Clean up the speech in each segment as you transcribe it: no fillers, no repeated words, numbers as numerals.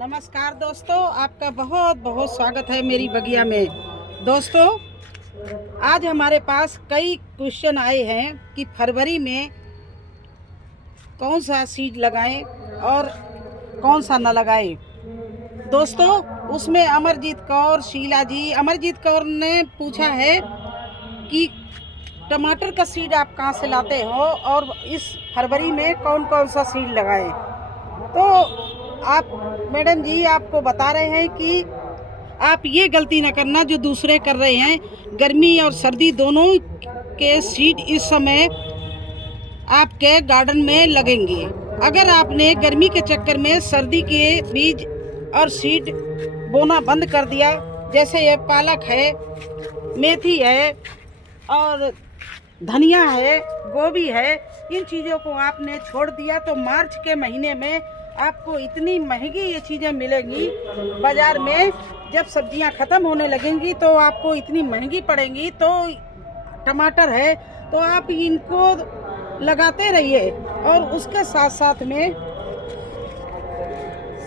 नमस्कार दोस्तों, आपका बहुत बहुत स्वागत है मेरी बगिया में। दोस्तों, आज हमारे पास कई क्वेश्चन आए हैं कि फरवरी में कौन सा सीड लगाएं और कौन सा न लगाएं। दोस्तों, उसमें अमरजीत कौर ने पूछा है कि टमाटर का सीड आप कहाँ से लाते हो और इस फरवरी में कौन कौन सा सीड लगाएं। तो आप मैडम जी आपको बता रहे हैं कि आप ये गलती न करना जो दूसरे कर रहे हैं। गर्मी और सर्दी दोनों के सीड इस समय आपके गार्डन में लगेंगे। अगर आपने गर्मी के चक्कर में सर्दी के बीज और सीड बोना बंद कर दिया, जैसे ये पालक है, मेथी है और धनिया है, गोभी है, इन चीज़ों को आपने छोड़ दिया तो मार्च के महीने में आपको इतनी महंगी ये चीज़ें मिलेंगी बाज़ार में। जब सब्जियां ख़त्म होने लगेंगी तो आपको इतनी महंगी पड़ेंगी। तो टमाटर है तो आप इनको लगाते रहिए और उसके साथ साथ में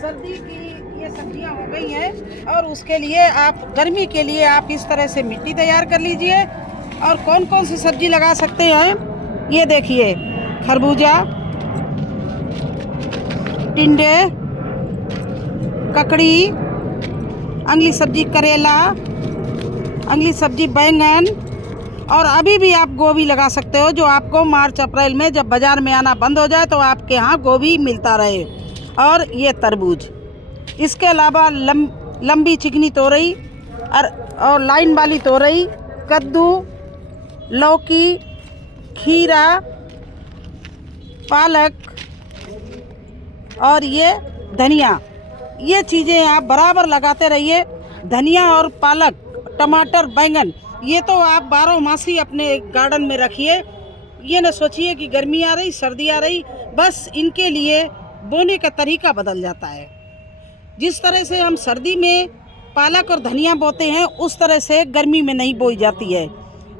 सर्दी की ये सब्जियां हो गई हैं और उसके लिए आप गर्मी के लिए आप इस तरह से मिट्टी तैयार कर लीजिए। और कौन कौन सी सब्जी लगा सकते हैं, ये देखिए, खरबूजा, टिंडे, ककड़ी, अगली सब्जी करेला, अगली सब्जी बैंगन, और अभी भी आप गोभी लगा सकते हो जो आपको मार्च अप्रैल में जब बाज़ार में आना बंद हो जाए तो आपके यहाँ गोभी मिलता रहे। और ये तरबूज, इसके अलावा लंबी चिकनी तोरई और लाइन वाली तोरई, कद्दू, लौकी, खीरा, पालक और ये धनिया, ये चीज़ें आप बराबर लगाते रहिए। धनिया और पालक, टमाटर, बैंगन, ये तो आप 12 मासी अपने गार्डन में रखिए। ये न सोचिए कि गर्मी आ रही, सर्दी आ रही, बस इनके लिए बोने का तरीका बदल जाता है। जिस तरह से हम सर्दी में पालक और धनिया बोते हैं उस तरह से गर्मी में नहीं बोई जाती है।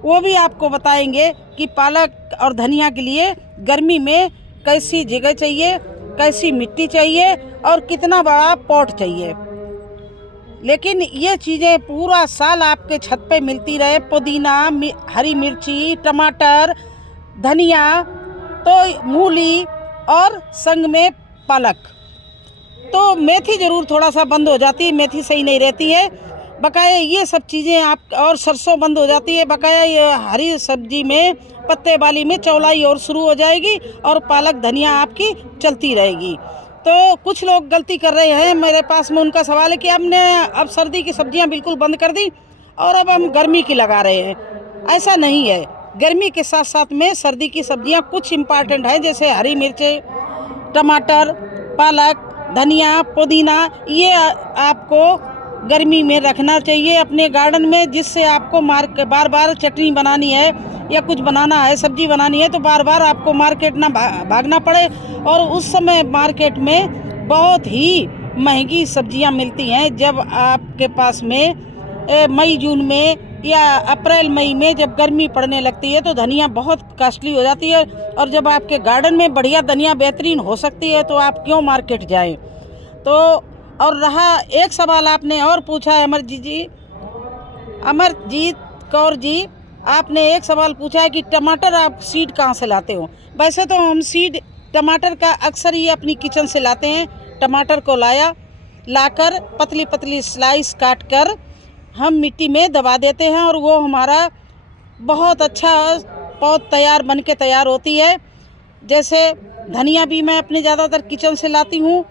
वो भी आपको बताएंगे कि पालक और धनिया के लिए गर्मी में कैसी जगह चाहिए, कैसी मिट्टी चाहिए और कितना बड़ा पॉट चाहिए। लेकिन ये चीज़ें पूरा साल आपके छत पे मिलती रहे, पुदीना, हरी मिर्ची, टमाटर, धनिया, तो मूली और संग में पालक। तो मेथी ज़रूर थोड़ा सा बंद हो जाती है, मेथी सही नहीं रहती है बकाया। ये सब चीज़ें आप, और सरसों बंद हो जाती है बकाया। ये हरी सब्जी में, पत्ते वाली में चौलाई और शुरू हो जाएगी और पालक धनिया आपकी चलती रहेगी। तो कुछ लोग गलती कर रहे हैं, मेरे पास में उनका सवाल है कि हमने अब सर्दी की सब्जियां बिल्कुल बंद कर दी और अब हम गर्मी की लगा रहे हैं। ऐसा नहीं है, गर्मी के साथ साथ में सर्दी की सब्जियां कुछ इम्पॉर्टेंट हैं, जैसे हरी मिर्चें, टमाटर, पालक, धनिया, पुदीना, ये आपको गर्मी में रखना चाहिए अपने गार्डन में, जिससे आपको बार बार चटनी बनानी है या कुछ बनाना है, सब्जी बनानी है, तो बार बार आपको मार्केट ना भागना पड़े। और उस समय मार्केट में बहुत ही महंगी सब्जियां मिलती हैं। जब आपके पास में मई जून में या अप्रैल मई में जब गर्मी पड़ने लगती है तो धनिया बहुत कॉस्टली हो जाती है। और जब आपके गार्डन में बढ़िया धनिया बेहतरीन हो सकती है तो आप क्यों मार्केट जाएं। तो और रहा एक सवाल आपने और पूछा है अमरजीत कौर जी, आपने एक सवाल पूछा है कि टमाटर आप सीड कहाँ से लाते हो। वैसे तो हम सीड टमाटर का अक्सर ही अपनी किचन से लाते हैं। टमाटर को लाकर पतली पतली स्लाइस काट कर हम मिट्टी में दबा देते हैं और वो हमारा बहुत अच्छा पौध बन के तैयार होती है। जैसे धनिया भी मैं अपने ज़्यादातर किचन से लाती हूँ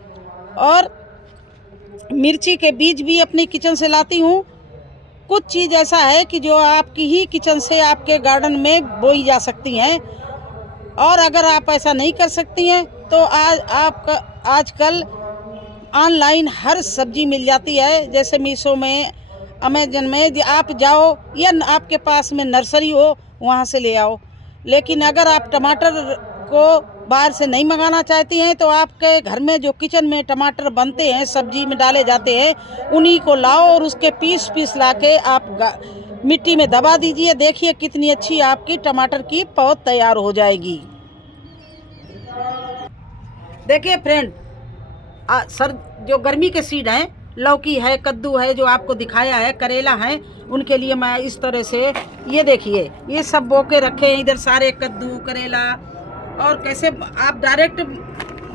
और मिर्ची के बीज भी अपनी किचन से लाती हूँ। कुछ चीज़ ऐसा है कि जो आपकी ही किचन से आपके गार्डन में बोई जा सकती हैं। और अगर आप ऐसा नहीं कर सकती हैं तो आजकल ऑनलाइन हर सब्जी मिल जाती है, जैसे मीशो में, अमेजन में आप जाओ या आपके पास में नर्सरी हो वहाँ से ले आओ। लेकिन अगर आप टमाटर को बाहर से नहीं मंगाना चाहती हैं तो आपके घर में जो किचन में टमाटर बनते हैं, सब्जी में डाले जाते हैं, उन्हीं को लाओ और उसके पीस लाके आप मिट्टी में दबा दीजिए। देखिए कितनी अच्छी आपकी टमाटर की पौध तैयार हो जाएगी। देखिए फ्रेंड, सर जो गर्मी के सीड हैं, लौकी है, कद्दू है, जो आपको दिखाया है, करेला है, उनके लिए मैं इस तरह से ये देखिए ये सब बो के रखे हैं इधर सारे कद्दू करेला। और कैसे आप डायरेक्ट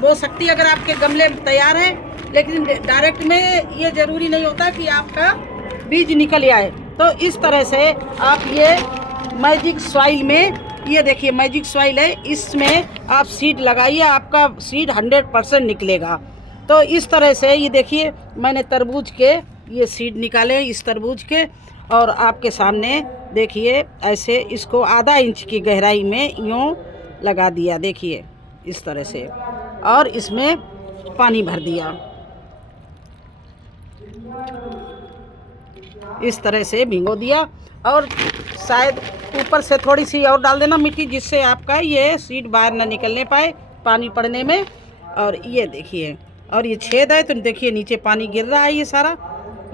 बो सकती है अगर आपके गमले तैयार हैं, लेकिन डायरेक्ट में ये ज़रूरी नहीं होता कि आपका बीज निकल आए। तो इस तरह से आप ये मैजिक सॉइल में, ये देखिए मैजिक सॉइल है, इसमें आप सीड लगाइए, आपका सीड 100% निकलेगा। तो इस तरह से ये देखिए मैंने तरबूज के ये सीड निकाले इस तरबूज के, और आपके सामने देखिए ऐसे इसको आधा इंच की गहराई में यूँ लगा दिया, देखिए इस तरह से, और इसमें पानी भर दिया, इस तरह से भिगो दिया। और शायद ऊपर से थोड़ी सी और डाल देना मिट्टी, जिससे आपका ये सीड बाहर ना निकलने पाए पानी पड़ने में। और ये देखिए, और ये छेद है तो देखिए नीचे पानी गिर रहा है, ये सारा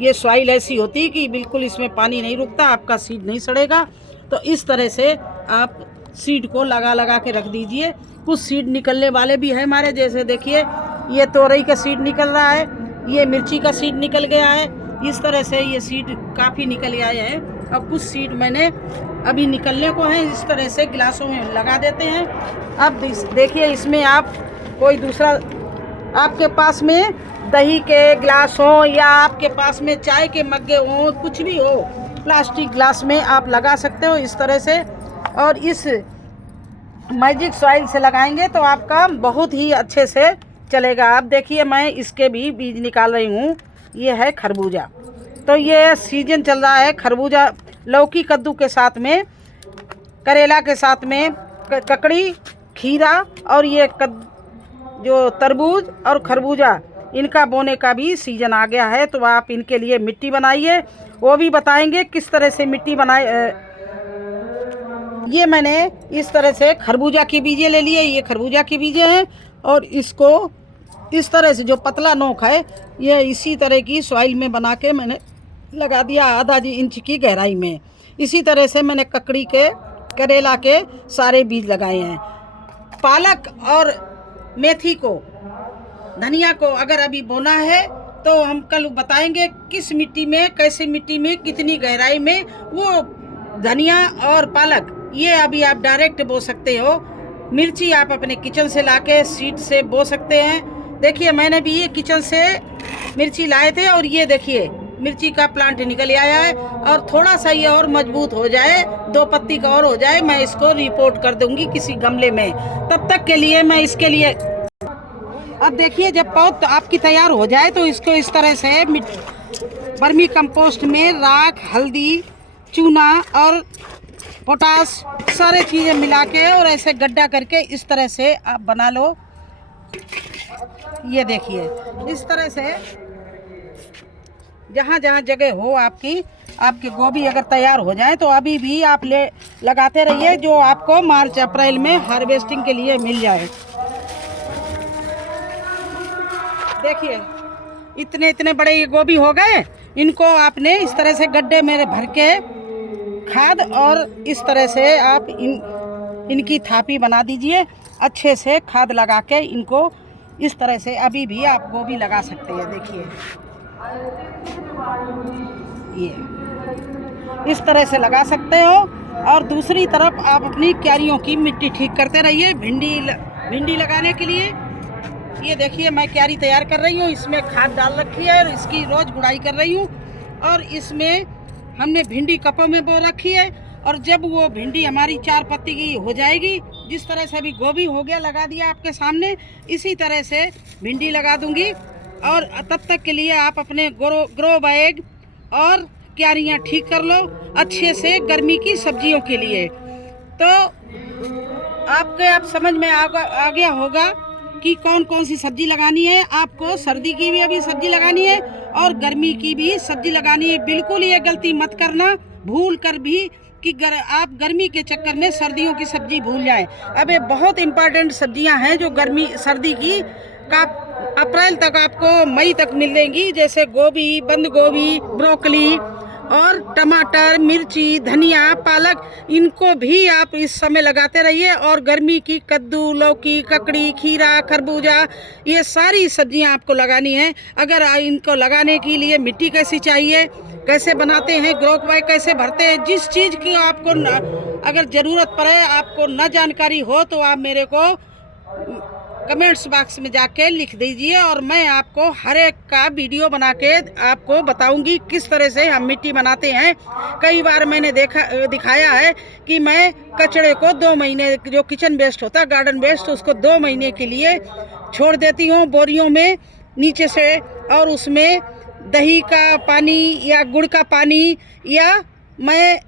ये सॉइल ऐसी होती है कि बिल्कुल इसमें पानी नहीं रुकता, आपका सीड नहीं सड़ेगा। तो इस तरह से आप सीड को लगा के रख दीजिए। कुछ सीड निकलने वाले भी हैं हमारे, जैसे देखिए ये तोरई का सीड निकल रहा है, ये मिर्ची का सीड निकल गया है, इस तरह से ये सीड काफ़ी निकल आए हैं। और कुछ सीड मैंने अभी निकलने को हैं, इस तरह से गिलासों में लगा देते हैं। अब देखिए इसमें आप कोई दूसरा, आपके पास में दही के गिलास हो या आपके पास में चाय के मग्गे हो, कुछ भी हो, प्लास्टिक गिलास में आप लगा सकते हो इस तरह से। और इस मैजिक सॉइल से लगाएंगे तो आपका बहुत ही अच्छे से चलेगा। आप देखिए मैं इसके भी बीज निकाल रही हूँ, ये है खरबूजा। तो ये सीजन चल रहा है खरबूजा, लौकी कद्दू के साथ में, करेला के साथ में ककड़ी, खीरा, और ये जो तरबूज और खरबूजा, इनका बोने का भी सीज़न आ गया है। तो आप इनके लिए मिट्टी बनाइए, वो भी बताएंगे किस तरह से मिट्टी बनाए। ये मैंने इस तरह से खरबूजा की बीजें ले लिए, ये खरबूजा की बीजें हैं, और इसको इस तरह से जो पतला नोक है ये इसी तरह की सॉइल में बना के मैंने लगा दिया आधा इंच की गहराई में। इसी तरह से मैंने ककड़ी के, करेला के सारे बीज लगाए हैं। पालक और मेथी को, धनिया को अगर अभी बोना है तो हम कल बताएंगे किस मिट्टी में, कैसे मिट्टी में, कितनी गहराई में वो धनिया और पालक, ये अभी आप डायरेक्ट बो सकते हो। मिर्ची आप अपने किचन से लाके सीड से बो सकते हैं। देखिए मैंने भी ये किचन से मिर्ची लाए थे, और ये देखिए मिर्ची का प्लांट निकल आया है। और थोड़ा सा ये और मजबूत हो जाए, 2 पत्ती का और हो जाए, मैं इसको रिपोर्ट कर दूंगी किसी गमले में। तब तक के लिए मैं इसके लिए, अब देखिए जब पौध आपकी तैयार हो जाए तो इसको इस तरह से वर्मी कंपोस्ट में राख, हल्दी, चूना और पोटास सारे चीज़ें मिला के और ऐसे गड्ढा करके इस तरह से आप बना लो। ये देखिए इस तरह से जहाँ जहाँ जगह हो आपकी गोभी अगर तैयार हो जाए तो अभी भी आप लगाते रहिए, जो आपको मार्च अप्रैल में हार्वेस्टिंग के लिए मिल जाए। देखिए इतने इतने बड़े ये गोभी हो गए, इनको आपने इस तरह से गड्ढे में भर के खाद और इस तरह से आप इनकी थापी बना दीजिए, अच्छे से खाद लगा के इनको इस तरह से अभी भी आप गोभी लगा सकते हैं। देखिए ये इस तरह से लगा सकते हो। और दूसरी तरफ आप अपनी क्यारियों की मिट्टी ठीक करते रहिए। भिंडी लगाने के लिए ये देखिए मैं क्यारी तैयार कर रही हूँ, इसमें खाद डाल रखी है और इसकी रोज़ गुड़ाई कर रही हूँ। और इसमें हमने भिंडी कपों में बो रखी है, और जब वो भिंडी हमारी 4 पत्ती की हो जाएगी, जिस तरह से अभी गोभी हो गया लगा दिया आपके सामने, इसी तरह से भिंडी लगा दूंगी। और तब तक के लिए आप अपने ग्रो बैग और क्यारियाँ ठीक कर लो अच्छे से गर्मी की सब्जियों के लिए। तो आप समझ में आ गया होगा कि कौन कौन सी सब्जी लगानी है। आपको सर्दी की भी अभी सब्जी लगानी है और गर्मी की भी सब्जी लगानी है। बिल्कुल ये गलती मत करना भूल कर भी कि आप गर्मी के चक्कर में सर्दियों की सब्जी भूल जाएं। अब ये बहुत इम्पोर्टेंट सब्जियां हैं जो सर्दी की का अप्रैल तक आपको मई तक मिलेंगी, जैसे गोभी, बंद गोभी, ब्रोकली और टमाटर, मिर्ची, धनिया, पालक, इनको भी आप इस समय लगाते रहिए। और गर्मी की कद्दू, लौकी, ककड़ी, खीरा, खरबूजा, ये सारी सब्जियां आपको लगानी है। अगर इनको लगाने के लिए मिट्टी कैसी चाहिए, कैसे बनाते हैं, ग्रो बैग कैसे भरते हैं, जिस चीज़ की आपको अगर ज़रूरत पड़े, आपको न जानकारी हो, तो आप मेरे को कमेंट्स बॉक्स में जाके लिख दीजिए और मैं आपको हर एक का वीडियो बना के आपको बताऊंगी किस तरह से हम मिट्टी बनाते हैं। कई बार मैंने दिखाया है कि मैं कचड़े को 2 महीने, जो किचन वेस्ट होता है, गार्डन वेस्ट, उसको 2 महीने के लिए छोड़ देती हूँ बोरियों में नीचे से, और उसमें दही का पानी या गुड़ का पानी या मैं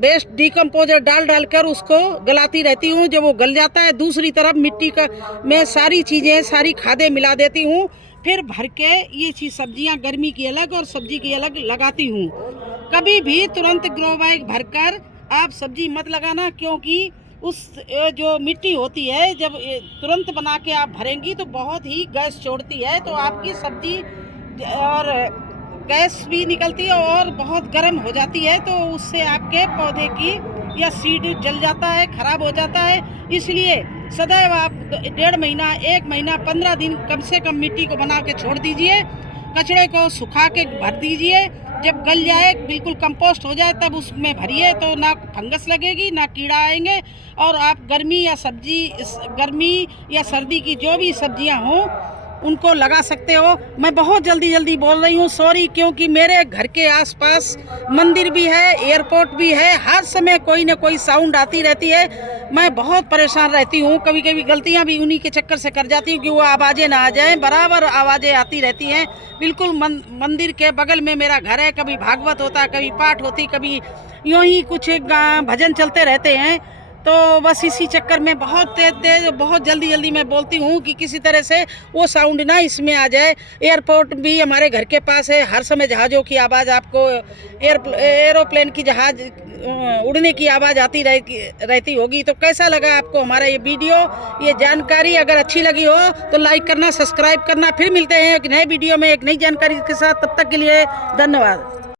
वेस्ट डिकम्पोजर डाल कर उसको गलाती रहती हूँ। जब वो गल जाता है, दूसरी तरफ मिट्टी का मैं सारी चीज़ें, सारी खादें मिला देती हूँ। फिर भर के ये चीज़ सब्जियाँ गर्मी की अलग और सब्जी की अलग लगाती हूँ। कभी भी तुरंत ग्रो बैग भरकर आप सब्जी मत लगाना, क्योंकि उस जो मिट्टी होती है, जब तुरंत बना के आप भरेंगी तो बहुत ही गैस छोड़ती है, तो आपकी सब्जी और गैस भी निकलती है और बहुत गर्म हो जाती है, तो उससे आपके पौधे की या सीड जल जाता है, खराब हो जाता है। इसलिए सदैव आप 1.5 महीना, 1 महीना, 15 दिन कम से कम मिट्टी को बना के छोड़ दीजिए। कचड़े को सुखा के भर दीजिए। जब गल जाए, बिल्कुल कंपोस्ट हो जाए, तब उसमें भरिए, तो ना फंगस लगेगी, ना कीड़ा आएंगे। और आप गर्मी या सर्दी की जो भी सब्जियां हों, उनको लगा सकते हो। मैं बहुत जल्दी बोल रही हूँ, सॉरी, क्योंकि मेरे घर के आसपास मंदिर भी है, एयरपोर्ट भी है, हर समय कोई ना कोई साउंड आती रहती है। मैं बहुत परेशान रहती हूँ, कभी कभी गलतियाँ भी उन्हीं के चक्कर से कर जाती हूँ कि वो आवाज़ें ना आ जाएं। बराबर आवाज़ें आती रहती हैं। बिल्कुल मंदिर के बगल में मेरा घर है। कभी भागवत होता, कभी पाठ होती, कभी यूँ ही कुछ भजन चलते रहते हैं। तो बस इसी चक्कर में बहुत तेज बहुत जल्दी मैं बोलती हूँ कि किसी तरह से वो साउंड ना इसमें आ जाए। एयरपोर्ट भी हमारे घर के पास है, हर समय जहाज़ों की आवाज़, आपको एरोप्लेन की जहाज़ उड़ने की आवाज़ आती रहती होगी। तो कैसा लगा आपको हमारा ये वीडियो, ये जानकारी? अगर अच्छी लगी हो तो लाइक करना, सब्सक्राइब करना। फिर मिलते हैं एक नए वीडियो में एक नई जानकारी के साथ। तब तक के लिए धन्यवाद।